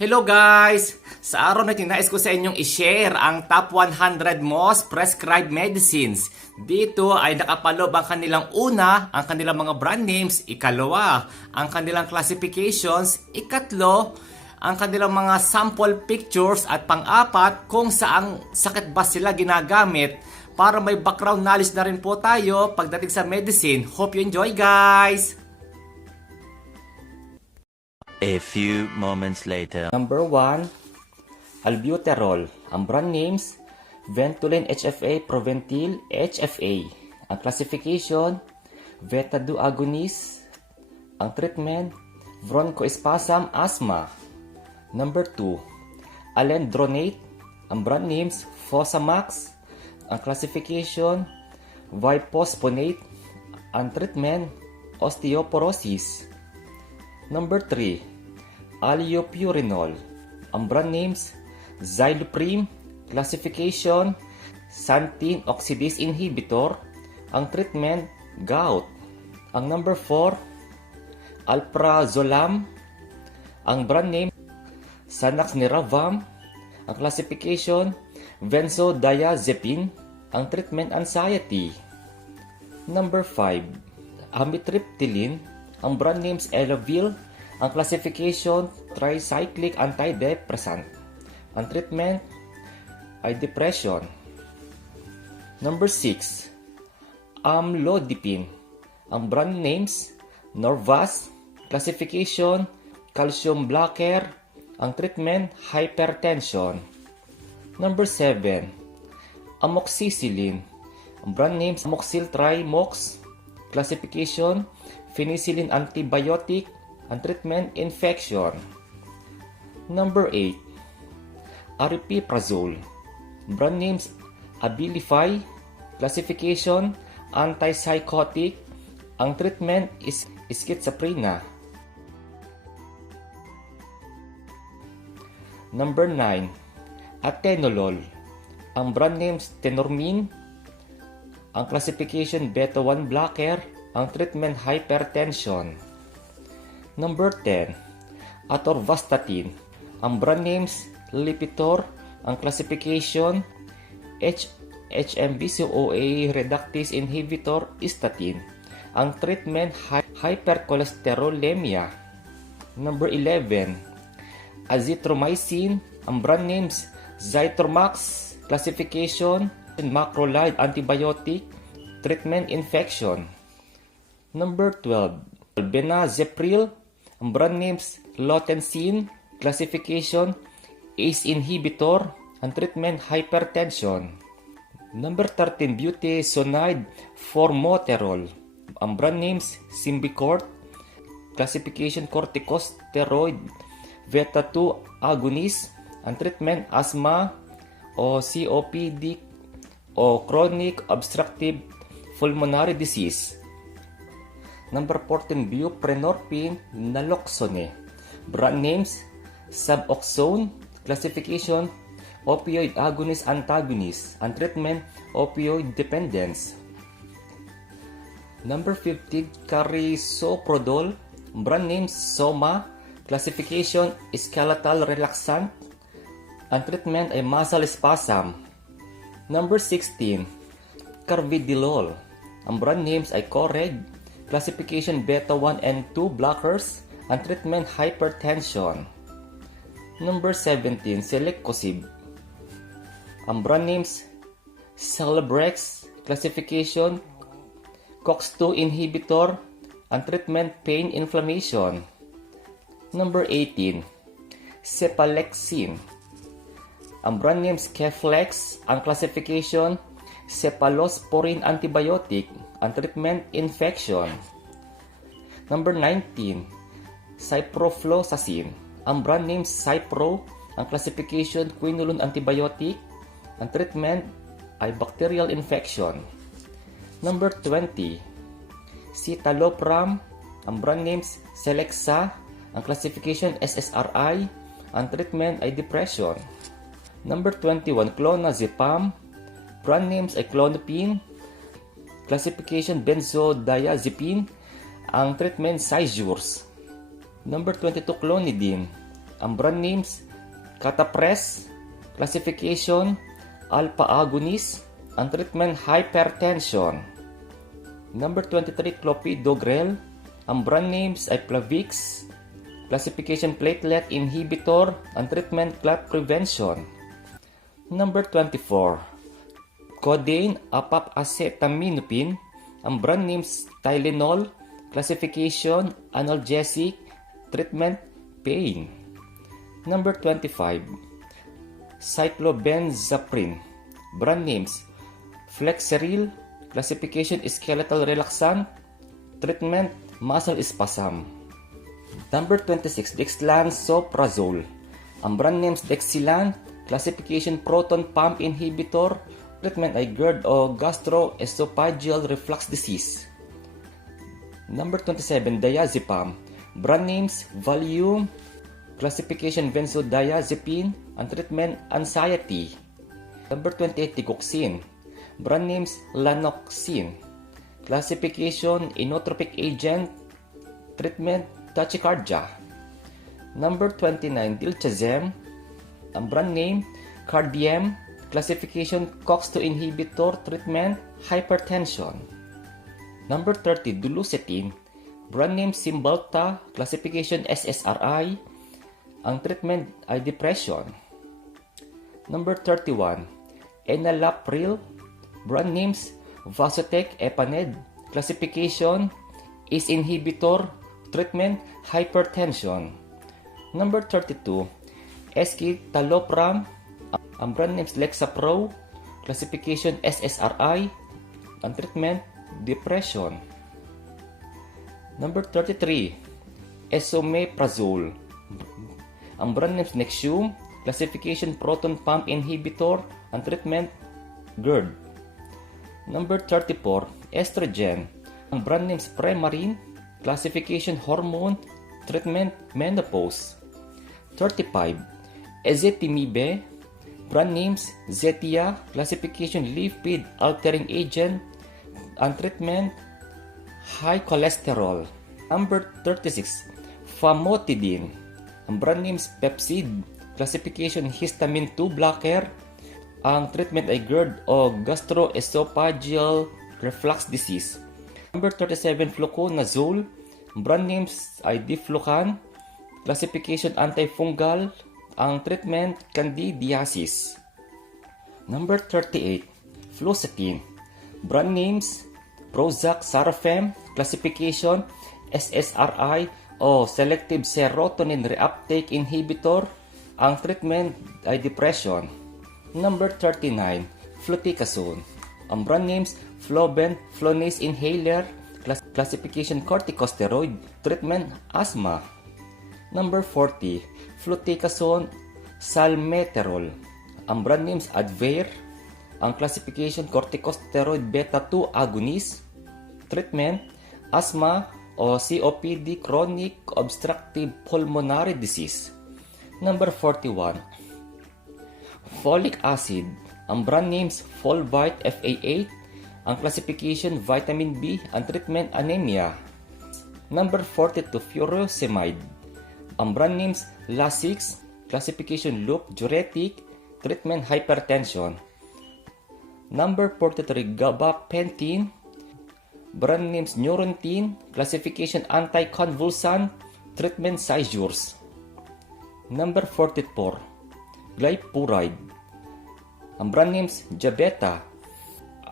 Hello guys! Sa araw na tinais ko sa inyong i-share ang top 100 most prescribed medicines. Dito ay nakapaloob ang kanilang una, ang kanilang mga brand names, ikalawa, ang kanilang classifications, ikatlo, ang kanilang mga sample pictures at pang-apat kung saang sakit ba sila ginagamit para may background knowledge na rin po tayo pagdating sa medicine. Hope you enjoy guys! A few moments later. Number 1, albuterol. Ang brand names, Ventolin HFA, Proventil HFA. Ang classification, Beta-2 agonist. Ang treatment, bronchospasm, asthma. Number 2, alendronate. Ang brand names, Fosamax. Ang classification, biphosphonate. Ang treatment, osteoporosis. Number 3, allopurinol. Ang brand names, Zyloprim. Classification, xanthine oxidase inhibitor. Ang treatment, gout. Ang number 4, alprazolam. Ang brand name, Sanaxneravam. Ang classification, benzodiazepine. Ang treatment, anxiety. Number 5, amitriptyline. Ang brand names, Elavil. Ang classification, tricyclic antidepressant. Ang treatment ay depression. Number 6, amlodipine. Ang brand names, Norvasc. Classification, calcium blocker. Ang treatment, hypertension. Number 7, amoxicillin. Ang brand names, Amoxil Trimox. Classification, penicillin antibiotic. Ang treatment, infection. Number 8, aripiprazole. Brand names, Abilify. Classification, antipsychotic. Ang treatment is schizophrenia. Number 9, atenolol. Ang brand names, Tenormin. Ang classification, beta-1 blocker. Ang treatment, hypertension. Number 10, atorvastatin. Ang brand names, Lipitor. Ang classification, HMB-CoA reductase inhibitor, statin. Ang treatment, hypercholesterolemia. Number 11, azithromycin. Ang brand names, Zytromax. Classification, macrolide antibiotic. Treatment, infection. Number 12, benazepril. Ang brand names, Lotensin. Classification, ACE inhibitor. Ang treatment, hypertension. Number 13, budesonide formoterol. Ang brand names, Symbicort. Classification, corticosteroid. Beta-2 agonist. Ang treatment, asthma o COPD o chronic obstructive pulmonary disease. Number 14, buprenorphine naloxone. Brand names, Suboxone. Classification, opioid agonist antagonist. Ang treatment, opioid dependence. Number 15, carisoprodol. Brand names, Soma. Classification, skeletal relaxant. Ang treatment ay muscle spasm. Number 16, carvedilol. Ang brand names ay Coreg. Classification, beta-1 and 2 blockers. Ang treatment, hypertension. Number 17, Celecoxib. Ang brand names, Celebrex. Classification, COX-2 inhibitor. Ang treatment, pain, inflammation. Number 18, Cepalexin. Ang brand names, Keflex. Ang classification, cephalosporin antibiotic. Ang treatment, infection. Number 19, ciprofloxacin. Ang brand name, Cipro. Ang classification, quinolone antibiotic. Ang treatment, ay bacterial infection. Number 20, citalopram, ang brand names Celexa, ang classification SSRI, ang treatment ay depression. Number 21, clonazepam, brand names ay Klonopin, classification benzodiazepine, ang treatment seizures. Number 22, clonidine, ang brand names Catapres, classification alpha agonist, ang treatment hypertension. Number 23, clopidogrel, ang brand names ay Plavix, classification platelet inhibitor, ang treatment clot prevention. Number 24, codeine apap-acetaminophen, ang brand names Tylenol, classification analgesic, treatment pain. Number 25, cyclobenzaprine, brand names Flexeril, classification skeletal relaxant, treatment muscle spasm. Number 26, dexlansoprazole, ang brand names Dexilan, classification proton pump inhibitor, treatment ay GERD o gastroesophageal reflux disease. Number 27, diazepam, brand names Valium, classification benzodiazepine, ang treatment anxiety. Number 28, digoxin, brand names Lanoxin, classification inotropic agent, treatment tachycardia. Number 29, diltiazem, ang brand name Cardiem, classification COX-2 inhibitor, treatment hypertension. Number 30, duloxetine, brand name Cymbalta, classification SSRI, ang treatment ay depression. Number 31, enalapril, brand names Vasotec Epaned, classification is inhibitor, treatment hypertension. Number 32, escitalopram, ang brand names Lexapro, classification SSRI, ang treatment depression. Number 33, esomeprazole, ang brand names Nexium, classification proton pump inhibitor, ang treatment GERD. Number 34, estrogen, ang brand names Premarin, classification hormone, treatment menopause. 35, ezetimibe, brand names Zetia, classification lipid altering agent, ang treatment high cholesterol. Number 36, famotidine, ang brand names Pepcid, classification histamine 2 blocker, ang treatment ay GERD o gastroesophageal reflux disease. Number 37, fluconazole, brand names ay Diflucan, classification antifungal, ang treatment candidiasis. Number 38, fluoxetine, brand names Prozac Sarafem, classification SSRI o selective serotonin reuptake inhibitor, ang treatment ay depression. Number 39, fluticasone, ang brand names Flovent Flonase inhaler, classification corticosteroid, treatment asthma. Number 40, fluticasone salmeterol, ang brand names Advair, ang classification corticosteroid beta 2 agonist, treatment asthma o COPD, chronic obstructive pulmonary disease. Number 41, folic acid, ang brand names Folvite FA8, ang classification vitamin B, ang treatment anemia. Number 42, furosemide, ang brand names Lasix, classification loop diuretic, treatment hypertension. Number 43, gabapentin, brand names Neurontin, classification anticonvulsant, treatment seizures. Number 44, glypuride, ang brand names Jabeta,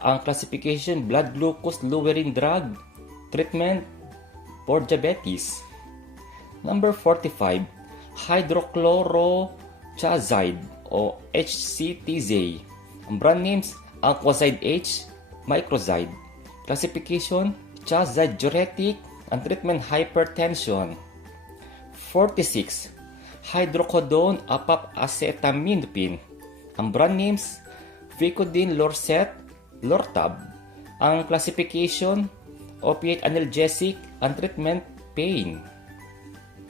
ang classification blood glucose lowering drug, treatment for diabetes. Number 45, hydrochlorochazide o HCTZ, ang brand names Aquazide H, Microzide, classification chazide diuretic, ang treatment hypertension. 46, hydrocodone apap-acetaminophen, ang brand names Vicodin, Lorcet, Lortab. Ang classification, opiate analgesic, ang treatment, pain.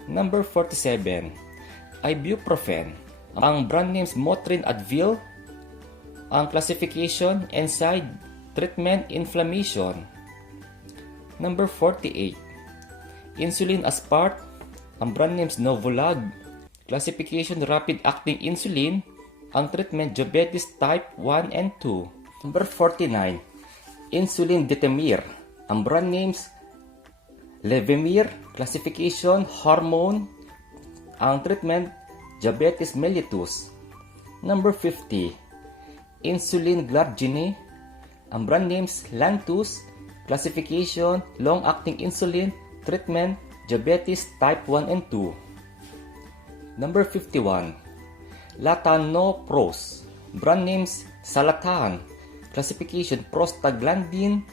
Number 47, ibuprofen. Ang brand names Motrin, Advil. Ang classification, NSAID, treatment, inflammation. Number 48, insulin aspart. Ang brand names Novolag. Classification, rapid-acting insulin. Ang treatment, diabetes type 1 and 2. Number 49, insulin detemir. Ang brand names Levemir. Classification, hormone. Ang treatment, diabetes mellitus. Number 50, insulin glargine. Ang brand names Lantus. Classification, long-acting insulin. Treatment, diabetes type 1 and 2. Number 51, Latanopros. Brand names Salatan. Classification, prostaglandin.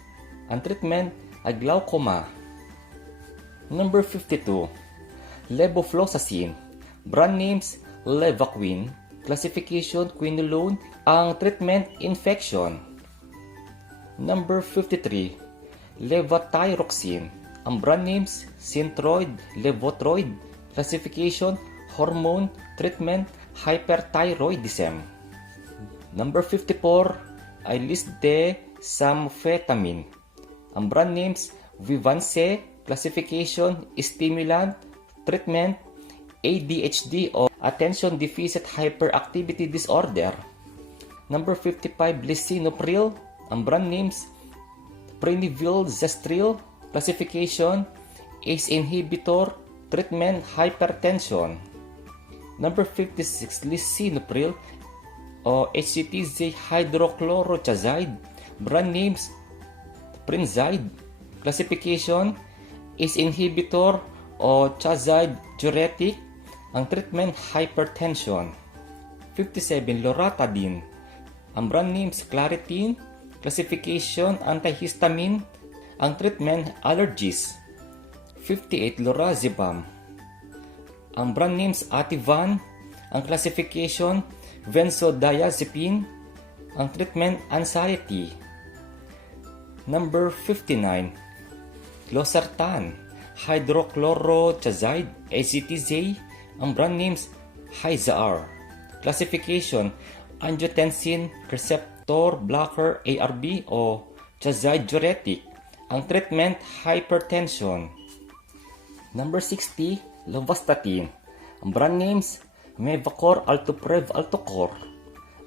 Ang treatment ay glaucoma. Number 52, levofloxacin. Brand names Levaquin. Classification, quinolone. Ang treatment, infection. Number 53, levothyroxine. Ang brand names Synthroid, Levotroid. Classification, hormone. Treatment, hyperthyroidism. Number 54 ay lisdexamfetamine. Ang brand names Vivance. Classification, stimulant. Treatment, ADHD o attention deficit hyperactivity disorder. Number 55, lisinopril. Ang brand names Prenivil Zestril. Classification, ACE inhibitor. Treatment, hypertension. Number 56, lisinopril o HCTZ hydrochlorothiazide. Brand names Prinzide. Classification, ACE inhibitor o thiazide diuretic. Ang treatment, hypertension. 57, loratadine. Ang brand names Claritin. Classification, antihistamine. Ang treatment, allergies. 58, lorazepam. Ang brand names Ativan. Ang classification, benzodiazepine. Ang treatment, anxiety. Number 59, losartan. Hydrochlorothiazide, ACTZ. Ang brand names Hyzaar. Classification, angiotensin receptor blocker, ARB o thiazide diuretic. Ang treatment, hypertension. Number 60, lovastatin. Ang brand names Mevacor, Altoprev, Altocor.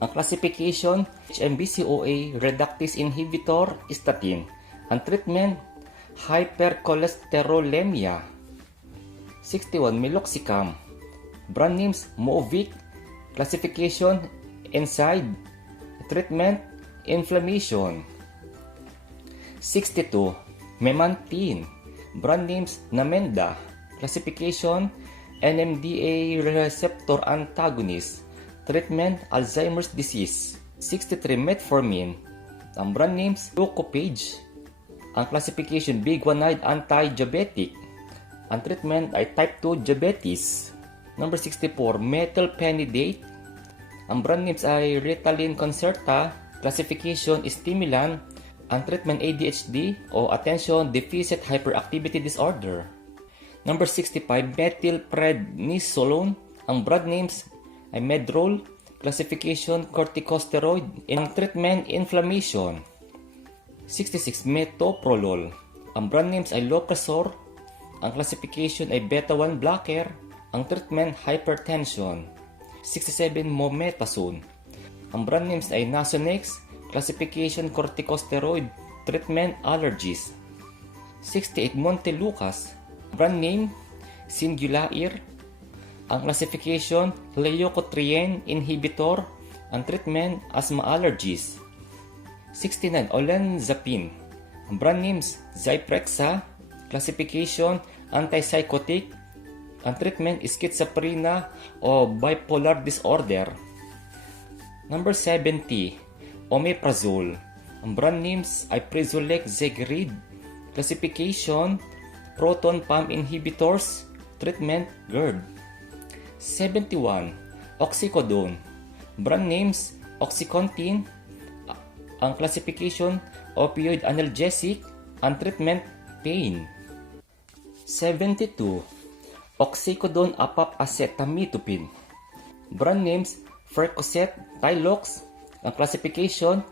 Ang classification, HMBCoA reductase inhibitor, statin. Ang treatment, hypercholesterolemia. 61, meloxicam. Brand names Movic. Classification, NSAID. Treatment, inflammation. 62, memantine. Brand names Namenda. Classification, NMDA receptor antagonist. Treatment, Alzheimer's disease. 63, metformin. Ang brand names Leukophage. Ang classification, biguanide anti-diabetic. Ang treatment ay type 2 diabetes. Number 64, methylphenidate. Ang brand names ay Ritalin Concerta. Classification, stimulant. Ang treatment, ADHD o attention deficit hyperactivity disorder. Number 65, methylprednisolone. Ang brand names ay Medrol. Classification, corticosteroid. Ang treatment, inflammation. 66, metoprolol. Ang brand names ay Lopressor. Ang classification ay beta-1 blocker. Ang treatment, hypertension. 67, mometasone. Ang brand names ay Nasonex. Classification, corticosteroid. Treatment, allergies. 68, Montelukast. Brand name, Singulair. Ang classification, leukotriene inhibitor. Ang treatment, asthma allergies. 69, olanzapine. Ang brand names, Zyprexa. Classification, antipsychotic. Ang treatment, schizophrenia o bipolar disorder. Number 70, omeprazole. Ang brand names ay Prisolec Zegrid. Classification, proton pump inhibitors. Treatment, GERD. 71, oxycodone. Brand names, Oxycontin. Ang classification, opioid analgesic. Ang treatment, pain. 72. Oxycodone apap-acetaminophen. Brand names, Percocet, Tylox. Ang classification,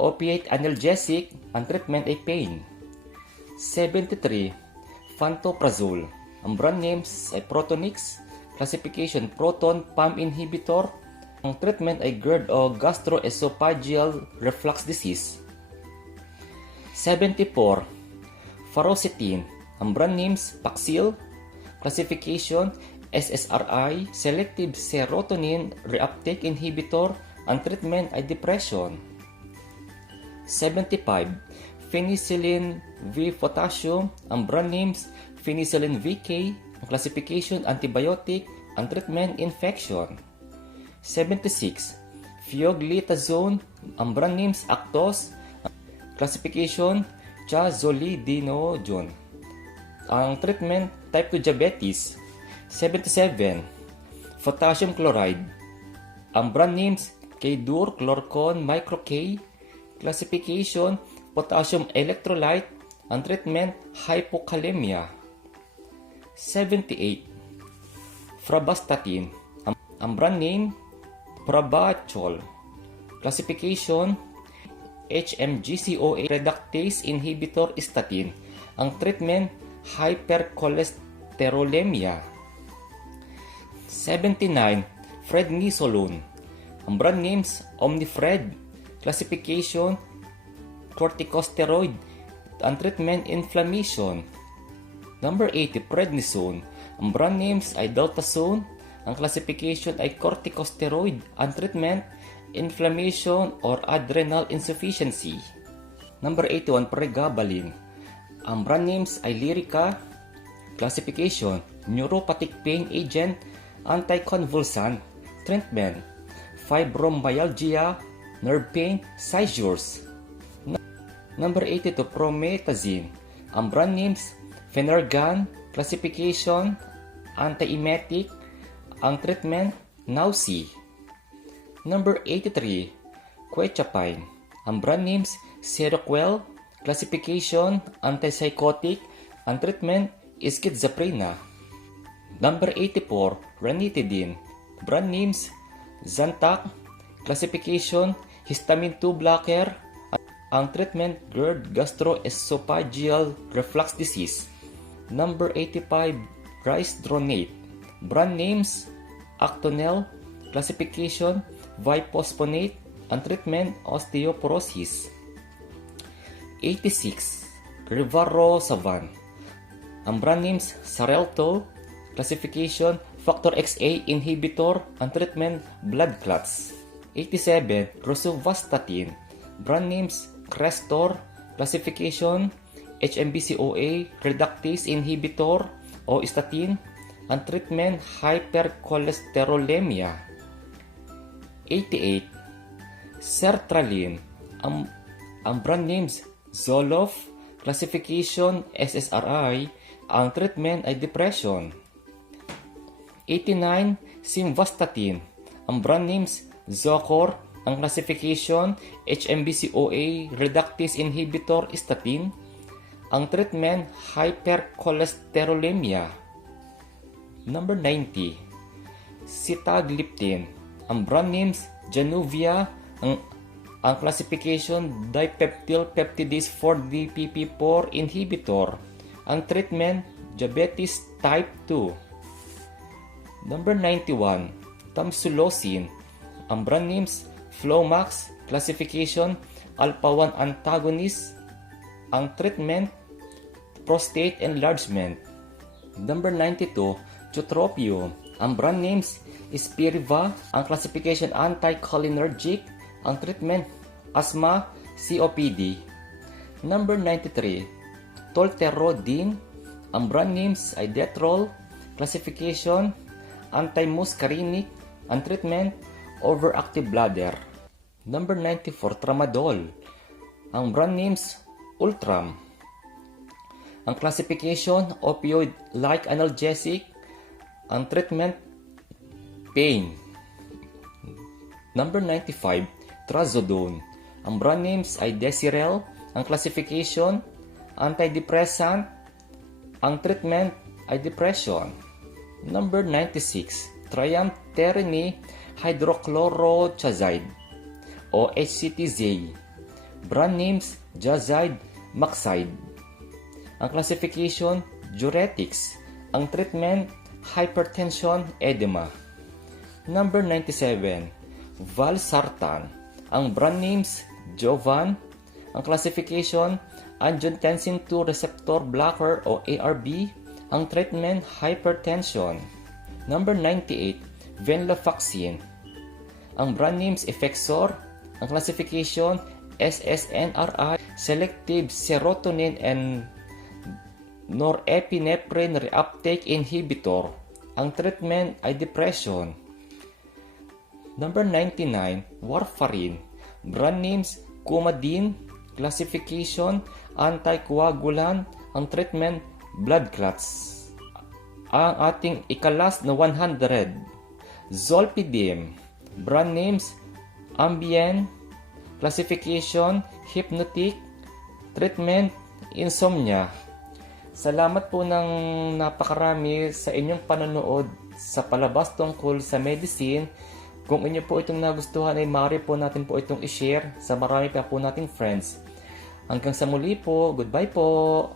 opiate analgesic. Ang treatment ay pain. 73. Pantoprazole. Ang brand names ay Protonix. Classification, proton pump inhibitor. Ang treatment ay GERD o gastroesophageal reflux disease. 74. Paroxetine. Ang brand names, Paxil. Classification, SSRI, selective serotonin reuptake inhibitor. Ang treatment ay depression. 75. Penicillin V potassium. Ang brand names, Penicillin VK. Ang classification, antibiotic. Ang treatment, infection. 76. Fioglitazone. Ang brand names, Actos. Classification, Chazolidinone. Ang treatment, type 2 diabetes. 77. Potassium chloride. Ang brand names, K-Dur, Chlorcon, Micro K. Classification, potassium electrolyte. Ang treatment, hypokalemia. 78. Frabastatin. Ang brand name, Prabachol. Classification, HMGCOA reductase inhibitor statin. Ang treatment, hypercholesterolemia. 79. Prednisolone. Ang brand names, Omnifred. Classification, corticosteroid. Ang treatment, inflammation. Number 80. Prednisone. Ang brand names ay Deltasone. Ang classification ay corticosteroid. Ang treatment, inflammation or adrenal insufficiency. Number 81. Pregabalin. Ang brand names ay Lyrica. Classification, neuropathic pain agent, anticonvulsant. Treatment, fibromyalgia, nerve pain, seizures. Number 82. Promethazine. Ang brand names, Phenergan. Classification, antiemetic. Ang treatment, nausea. Number 83. Quetiapine. Ang brand names, Seroquel. Classification, antipsychotic. Ang treatment, schizophrenia. Number 84. Ranitidine. Brand names, Zantac. Classification, histamine 2 blocker. Ang treatment, GERD, gastroesophageal reflux disease. Number 85. Risdronate. Brand names, Actonel. Classification, biphosphonate. Ang treatment, osteoporosis. 86. Rivaroxaban. Ang brand names, Xarelto. Classification, factor XA inhibitor. Ang treatment, blood clots. 87. Rosuvastatin. Brand names, Crestor. Classification, HMBCOA reductase inhibitor o statin. Ang treatment, hypercholesterolemia. 88. Sertraline. Ang brand names, Zoloft. Classification, SSRI. Ang treatment ay depression. 89. Simvastatin. Ang brand names, Zocor. Ang classification, HMBCOA reductase inhibitor statin. Ang treatment, hypercholesterolemia. Number 90. Sitagliptin. Ang brand names, Januvia. Ang classification, dipeptyl peptidase 4-DPP4 inhibitor. Ang treatment, diabetes type 2. Number 91. Tamsulosin. Ang brand names, Flomax. Classification, alpha-1 antagonist. Ang treatment, prostate enlargement. Number 92. Tiotropium. Ang brand names, Spiriva. Ang classification, anticholinergic. Ang treatment, asthma, COPD. Number 93. Tolterodine. Ang brand names ay Detrol. Classification, antimuscarinic. Ang treatment, overactive bladder. Number 94. Tramadol. Ang brand names, Ultram. Ang classification, opioid-like analgesic. Ang treatment, pain. Number 95. Trazodone. Ang brand names ay Desirel. Ang classification, antidepressant. Ang treatment ay depression. Number 96, Triumph Terni Hydrochlorothiazide o HCTZ. Brand names, Jazide, Maxide. Ang classification, diuretics. Ang treatment, hypertension, edema. Number 97, Valsartan. Ang brand names, Jovan. Ang classification, angiotensin II receptor blocker o ARB. Ang treatment, hypertension. Number 98, Venlafaxine. Ang brand names, Effexor. Ang classification, SSNRI, selective serotonin and norepinephrine reuptake inhibitor. Ang treatment ay depression. Number 99, Warfarin. Brand names, Coumadin. Classification, anticoagulant. Ang treatment, blood clots. Ang ating ikalas na 100, Zolpidem. Brand names, Ambien. Classification, hypnotic. Treatment, insomnia. Salamat po ng napakarami sa inyong panonood sa palabas tungkol sa medicine. Kung inyo po itong nagustuhan ay maaari po natin po itong i-share sa marami pa po nating friends. Hanggang sa muli po, goodbye po!